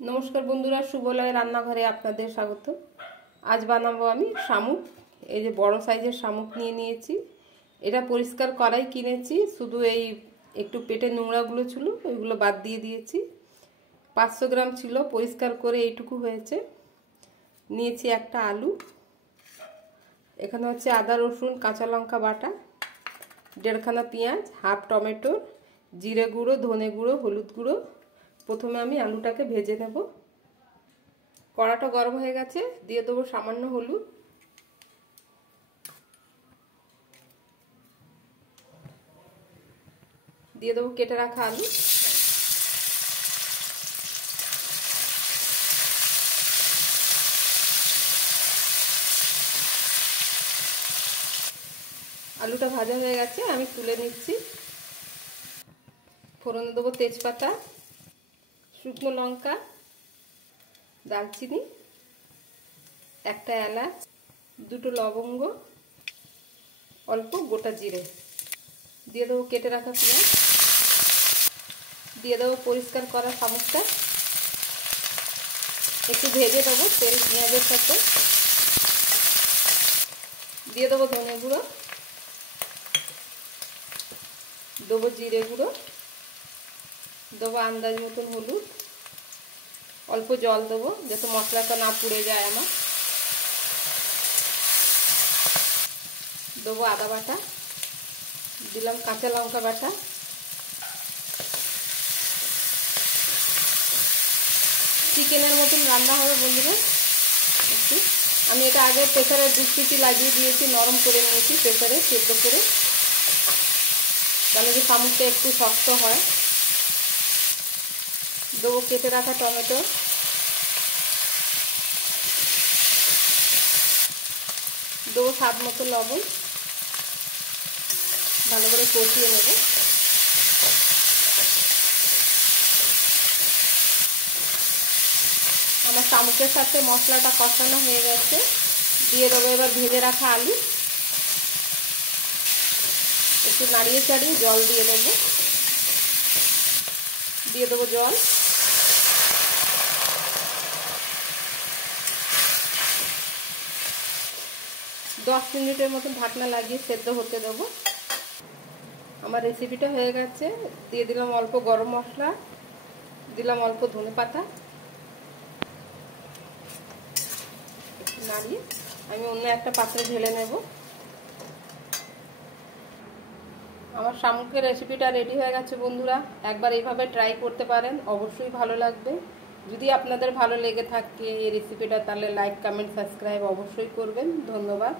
নমস্কার বন্ধুরা, শুভলয় রান্নাঘরে আপনাদের স্বাগত। আজ বানাবো আমি শামুক। এই যে বড় সাইজের শামুক নিয়েছি। এটা পরিষ্কার করাই কিনেছি, শুধু এই একটু পেটে নোংরাগুলো ছিল ওইগুলো বাদ দিয়ে দিয়েছি। 500 গ্রাম ছিল, পরিষ্কার করে এইটুকু হয়েছে। নিয়েছি একটা আলু, এখানে হচ্ছে আদা রসুন কাঁচা লঙ্কা বাটা, 1.5 খানা পেঁয়াজ, হাফ টমেটো, জিরে গুঁড়ো, ধনে গুঁড়ো, হলুদ গুঁড়ো। প্রথমে আমি আলুটাকে ভেজে নেব। কড়াটা গরম হয়ে গেছে, দিয়ে দেবো সামান্য হলুদ, দিয়ে দেবো কেটে রাখা আলু, আলুটা ভাজা হয়ে গেছে, আমি তুলে নিচ্ছি। ফোড়নে দেবো তেজপাতা, শুকনো লঙ্কা, দারচিনি, একটা এলাচ, 2টো লবঙ্গ, অল্প গোটা জিরে। দিয়ে দেবো কেটে রাখা পেঁয়াজ, দিয়ে দেবো পরিষ্কার করা শামুকটা, একটু ভেজে দেবো তেল পেঁয়াজের সাথে। দিয়ে দেবো ধনে গুঁড়ো, দেবো জিরে গুঁড়ো, দেবো আন্দাজ মতন হলুদ, অল্প জল দেবো যাতে মশলাটা না পুড়ে যায় আমার। দেবো আদা বাটা, দিলাম কাঁচা লঙ্কা বাটা, চিকেনের মতন রান্না হবে বন্ধুরা। একটু আমি এটা আগে প্রেসারে 2 সিটি লাগিয়ে দিয়েছি, নরম করে নিয়েছি প্রেসারে সেদ্ধ করে, তাহলে যে শামুকটা একটু শক্ত হয়। দেবো কেটে রাখা টমেটো, দেবো স্বাদ মতো লবণ, ভালো করে কষিয়ে নেব। আমার শামুকের সাথে মশলাটা কষানো হয়ে গেছে, দিয়ে দেবো এবার ভেজে রাখা আলু, একটু নাড়িয়ে চাড়িয়ে জল দিয়ে দেবো, দিয়ে দেবো জল, দশ মিনিটের মতন ঢাকনা লাগিয়ে সেদ্ধ হতে দেবো। আমার রেসিপিটা হয়ে গেছে, দিয়ে দিলাম অল্প গরম মশলা, দিলাম অল্প ধনে পাতা, নাড়িয়ে আমি অন্য একটা পাত্রে ঢেলে নেব। আমার শামুকের রেসিপিটা রেডি হয়ে গেছে বন্ধুরা, একবার এইভাবে ট্রাই করতে পারেন, অবশ্যই ভালো লাগবে। যদি আপনাদের ভালো লেগে থাকে এই রেসিপিটা, তাহলে লাইক কমেন্ট সাবস্ক্রাইব অবশ্যই করবেন। ধন্যবাদ।